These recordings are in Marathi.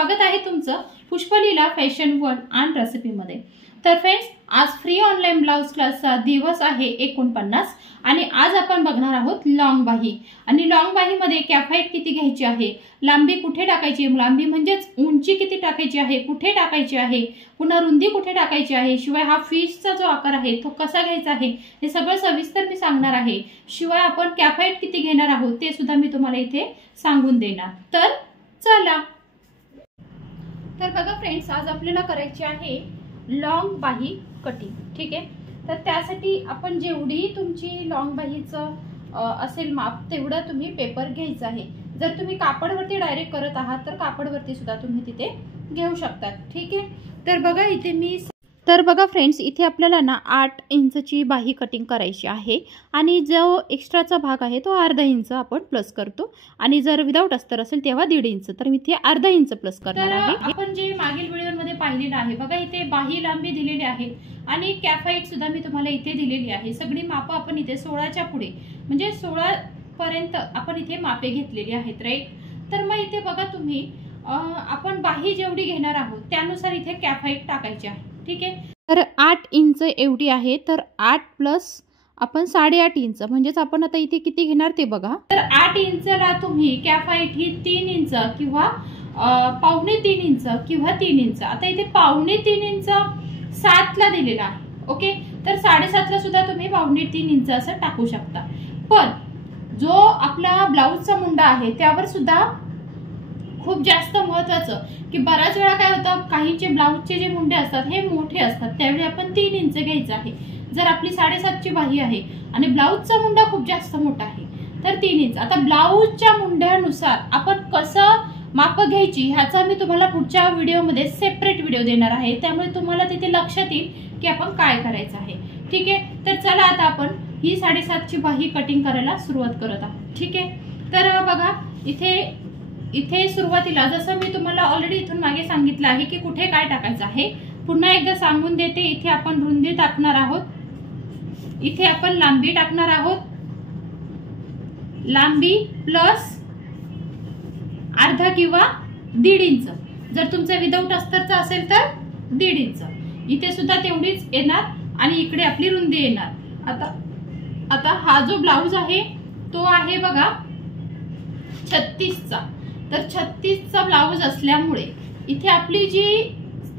स्वागत आहे तुमचं पुष्पलीला फॅशन वर्ल्ड आणि रेसिपी मध्ये। तर फ्रेंड्स, आज फ्री ऑनलाइन ब्लाउज क्लासचा दिवस आहे 49 आणि आज आपण बघणार आहोत लॉंग बाही। आणि लॉंग बाही मध्ये कॅप हाईट किती घ्यायची आहे, लांबी कुठे टाकायची, लांबी म्हणजेच उंची किती टाकायची आहे, कुठे टाकायची आहे, पुन्हा रुंदी कुठे टाकायची आहे, शिवाय हा फिशचा जो आकार आहे तो कसा घ्यायचा आहे हे सगळं सविस्तर मी सांगणार आहे। शिवाय आपण कॅप हाईट किती घेणार आहोत ते सुद्धा मी तुम्हाला इथे सांगून देणार। तर चला, तर बघा फ्रेंड्स, आज आपल्याला करायची आहे लॉंग बाही कटिंग। ठीक आहे, तर त्यासाठी आपण जेवढी तुमची लॉंग बाहीचं असेल माप तेवढा तुम्ही पेपर घ्यायचा आहे। जर तुम्ही कापडवरती डायरेक्ट करत आहात तर कापडवरती सुद्धा तुम्ही तिथे घेऊ शकता। ठीक आहे, तर बघा इथे मी फ्रेंड्स, इथे आपल्याला ना 8 इंचची बाही कटिंग करायची आहे आणि जो एक्स्ट्राचा भाग आहे तो अर्धा इंच आपण प्लस करतो आणि जर विदाउट अस्तर असेल तेव्हा 1.5 इंच, तर मी इथे अर्धा इंच प्लस करणार आहे। आपण जे मागील व्हिडिओमध्ये पाहिलेलं आहे बघा, इथे बाही लांबी दिलेली आहे आणि कॅप हाईट सुद्धा मी तुम्हाला इथे दिलेली आहे। सगळी मापं आपण इथे 16च्या पुढे म्हणजे 16 पर्यंत आपण इथे मापे घेतलेली आहेत, राईट। तर मग इथे बघा तुम्ही आपण बाही जेवढी घेणार आहोत त्यानुसार इथे कॅप हाईट टाकायची आहे। ठीक आहे, तर 8 इंच एवढी आहे, तर 8 प्लस आपण 8.5 इंच म्हणजेच आपण आता इथे किती घेणार ते बघा। तर 8 इंचला तुम्ही कॅप हाईट ही 3 इंच किंवा पावणे 3 इंच किंवा 3 इंच, आता इथे पावणे 3 इंच 7 ला दिलेला आहे। ओके, तर 7.5 ला सुद्धा तुम्ही पावणे 3 इंच असं टाकू शकता। पण जो आपला ब्लाउजचा मुंडा आहे त्यावर सुद्धा खूप जास्त महत्त्वाचं की बराच वेळा काय होतं, काहींचे ब्लाउजचे जे मुंडे असतात हे मोठे असतात, त्यावेळी आपण 3 इंच घ्यायचं आहे। जर आपली 7.5 ची बाही आहे आणि ब्लाउजचा मुंडा खूप जास्त मोठा आहे तर 3 इंच। आता ब्लाउजच्या मुंड्यानुसार आपण कसं माप घ्यायची ह्याचा मी तुम्हाला पुढच्या व्हिडिओमध्ये सेपरेट व्हिडिओ देणार आहे, त्यामुळे तुम्हाला तिथे लक्षात येईल की आपण काय करायचं आहे। ठीक आहे, तर चला आता आपण ही 7.5 ची बाही कटिंग करायला सुरुवात करत आहोत। ठीक आहे, तर बघा इथे सुरुवातीला जसं मी तुम्हाला ऑलरेडी इथून मागे सांगितलं आहे की कुठे काय टाकायचं आहे, पुन्हा एकदा सांगून देते। इथे आपण रुंदी टाकणार आहोत, इथे आपण लांबी टाकणार आहोत, लांबी प्लस अर्धा किंवा 1.5 इंच, जर तुमचं विदाउट अस्तरचं असेल तर 1.5 इंच, इथे सुद्धा तेवढीच येणार आणि इकडे आपली रुंदी येणार। आता हा जो ब्लाउज आहे तो आहे बघा 36चा, तर 36चा ब्लाउज असल्यामुळे इथे आपली जी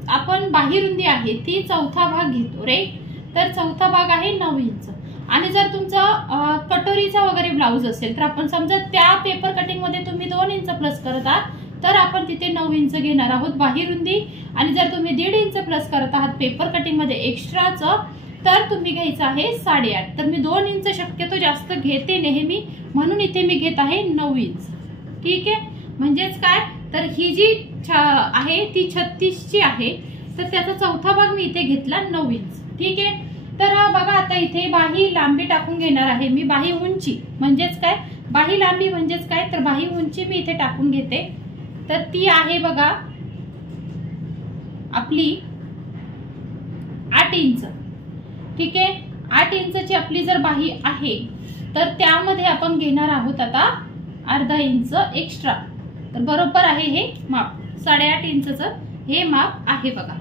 आपण बाही रुंदी आहे ती चौथा भाग घेतो, राईट। तर चौथा भाग आहे 9 इंच। आणि जर तुमचा कटोरीचा वगैरे ब्लाउज असेल तर आपण समजा त्या पेपर कटिंग मध्ये तुम्ही 2 इंच प्लस करत आहात तर आपण तिथे 9 इंच घेणार आहोत बाही रुंदी। आणि जर तुम्ही 1.5 इंच प्लस करत आहात पेपर कटिंग मध्ये एक्स्ट्राचं तर तुम्ही घ्यायचं आहे 8.5। तर मी 2 इंच शक्यतो जास्त घेते नेहमी, म्हणून इथे मी घेत आहे 9 इंच। ठीक आहे, म्हणजेच काय, तर ही जी आहे ती 36 ची आहे, तर त्याचा चौथा भाग मी इथे घेतला 9 इंच। ठीक आहे, तर बघा आता इथे बाही लांबी टाकून घेणार आहे मी। बाही उंची म्हणजेच काय, बाही लांबी म्हणजेच काय, तर बाही उंची मी इथे टाकून घेते। तर ती आहे बघा आपली 8 इंच। ठीक आहे, 8 इंचची आपली जर बाही आहे तर त्यामध्ये आपण घेणार आहोत आता अर्धा इंच एक्स्ट्रा। तर बरोबर आहे हे माप, 8.5 इंचचं हे माप आहे बघा।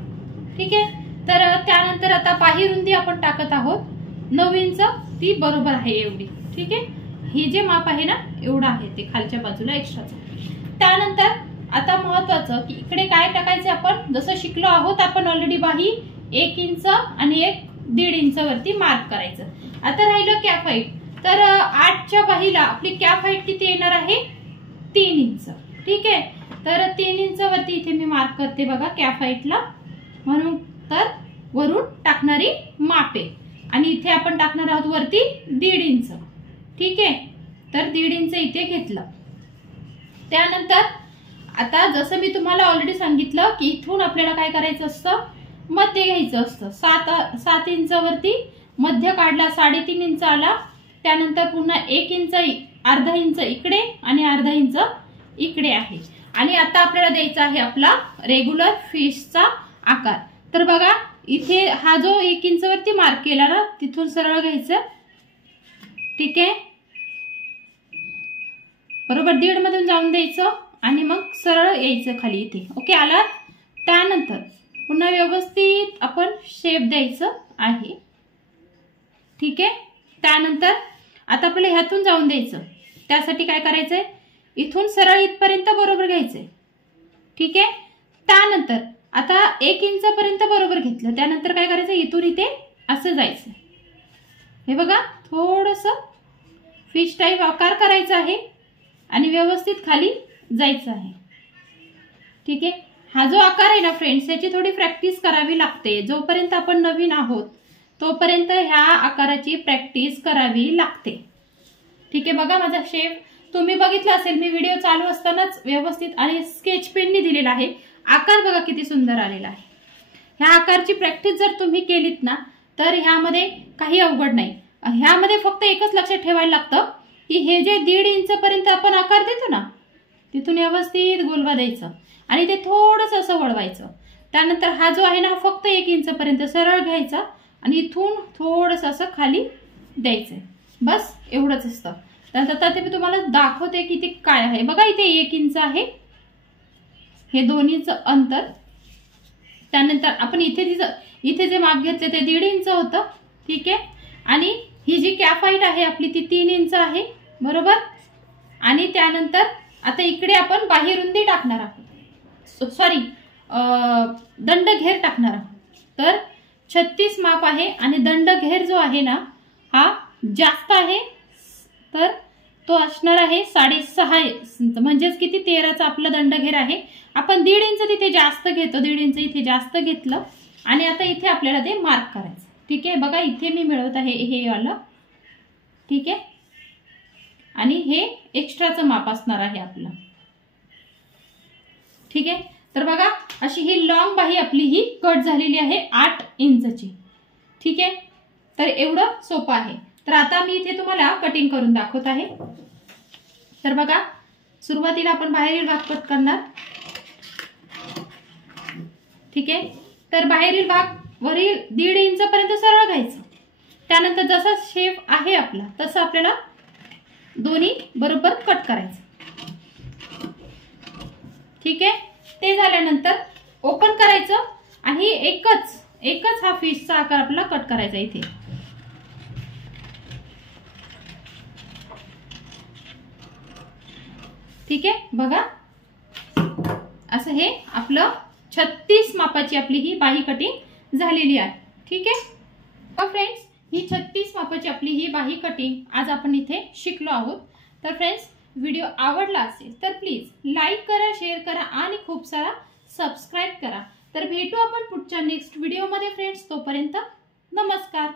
ठीक आहे, तर त्यानंतर आता बाही रुंदी आपण टाकत आहोत 9 इंच, ती बरोबर आहे एवढी। ठीक आहे, हे जे माप आहे ना एवढं आहे ते खालच्या बाजूला एक्स्ट्राचं। त्यानंतर आता महत्वाचं की इकडे काय टाकायचं, आपण जसं शिकलो आहोत आपण ऑलरेडी बाही 1 इंच आणि 1.5 इंच वरती मार्क करायचं। आता राहिलं कॅप हाईट, तर 8च्या बाहीला आपली कॅप हाईट किती येणार आहे, 3 इंच। ठीक आहे, तर 3 इंच वरती इथे मी मार्क करते बघा कॅप हाईटला, म्हणून तर वरून टाकणारी मापे आणि इथे आपण टाकणार आहोत वरती 1.5 इंच। ठीक आहे, तर 1.5 इंच इथे घेतलं। त्यानंतर आता जसं मी तुम्हाला ऑलरेडी सांगितलं की इथून आपल्याला काय करायचं असतं, मध्य घ्यायचं असतं। 7 इंच वरती मध्य काढला, 3.5 इंच आला, त्यानंतर पुन्हा 1 इंच, अर्धा इंच इकडे आणि अर्धा इंच इकडे आहे। आणि आता आपल्याला द्यायचा आहे आपला रेग्युलर फिशचा आकार। तर बघा इथे हा जो 1 इंच वरती मार्क केला ना तिथून सरळ घ्यायचं। ठीक आहे, बरोबर 1.5 मधून जाऊन द्यायचं आणि मग सरळ यायचं खाली इथे. ओके आलात. त्यानंतर पुन्हा व्यवस्थित आपण शेप द्यायचं आहे. ठीक आहे. त्यानंतर आता आपल्याला ह्यातून जाऊन द्यायचं. त्यासाठी काय करायचंय, इथून सरळ इथपर्यंत बरोबर घ्यायचंय. ठीक आहे. त्यानंतर आता 1 इंचापर्यंत बरोबर घेतलं. त्यानंतर काय करायचं, इथून इथे असं जायचं. हे बघा थोडंसं फिश टाईप आकार करायचा आहे आणि व्यवस्थित खाली जायचं आहे. ठीक आहे. हा जो आकार आहे ना फ्रेंड्स, याची थोडी प्रॅक्टिस करावी लागते. जोपर्यंत आपण नवीन आहोत तोपर्यंत ह्या आकाराची प्रॅक्टिस करावी लागते. ठीक आहे. बघा माझा शेप तुम्ही बघितला असेल, मी व्हिडिओ चालू असतानाच व्यवस्थित आणि स्केच पेनने दिलेला आहे. आकार बघा किती सुंदर आलेला आहे. ह्या आकारची प्रॅक्टिस जर तुम्ही केलीत ना तर ह्यामध्ये काही अवघड नाही. ह्यामध्ये फक्त एकच लक्षात ठेवायला लागतं की हे जे 1.5 इंचापर्यंत आपण आकार देतो ना, तिथून व्यवस्थित गोलवा द्यायचं आणि ते थोडंसं असं वळवायचं. त्यानंतर हा जो आहे ना फक्त 1 इंचापर्यंत सरळ घ्यायचा आणि इथून थोडंसं असं खाली द्यायचंय. बस एवढंच असतं. त्यानंतर आता मी तुम्हाला दाखवते की ते काय आहे. बघा इथे 1 इंच आहे, हे दोन्हीचं अंतर. त्यानंतर आपण इथे जे माप घेतले ते 1.5 इंच होतं. ठीक आहे. आणि ही जी कॅप हाईट आहे आपली ती 3 इंच आहे. बरोबर. आणि त्यानंतर आता इकडे आपण बाही रुंदी टाकणार आहोत, सॉरी दंड घेर टाकणार आहोत. तर 36 माप आहे आणि दंड घेर जो आहे ना हा जास्त आहे, तर तो असणार आहे 6.5, म्हणजेच किती 13चा आपला दंड घेर आहे. आपण 1.5 इंच तिथे जास्त घेतो, 1.5 इंच इथे जास्त घेतलं आणि आता इथे आपल्याला ते मार्क करायचं. ठीक आहे. बघा इथे मी मिळवत आहे हे आलं. ठीक आहे. आणि हे एक्स्ट्राचं माप असणार आहे आपलं. ठीक आहे. तर बघा अशी ही लॉंग बाही आपली ही कट झालेली आहे 8 इंचची. ठीक आहे. तर एवढं सोपं आहे. तर आता मी इथे तुम्हाला कटिंग करून दाखवत आहे. तर बघा सुरुवातीला आपण बाहेरील भाग कट करणार. ठीक आहे. तर बाहेरील भाग वरील 1.5 इंचापर्यंत सरळ घ्यायचं. त्यानंतर जसा शेप आहे आपला तसं आपल्याला दोन्ही बरोबर कट करायचं. ठीक आहे. ते झाल्यानंतर ओपन करायचं आणि एकच हा फिशचा आकार आपल्याला कट करायचा इथे. ठीक आहे. बघा असं हे आपलं 36 मापाची आपली ही बाही कटिंग झालेली आहे. ठीक आहे. फ्रेंड्स ही 36 मापाची आपली ही बाही कटिंग आज आपण इथे शिकलो आहोत. तर फ्रेंड्स व्हिडिओ आवडला असेल तर प्लीज लाईक करा, शेअर करा आणि खूप सारा सबस्क्राईब करा. तर भेटू आपण पुढच्या नेक्स्ट व्हिडिओमध्ये फ्रेंड्स. तोपर्यंत नमस्कार.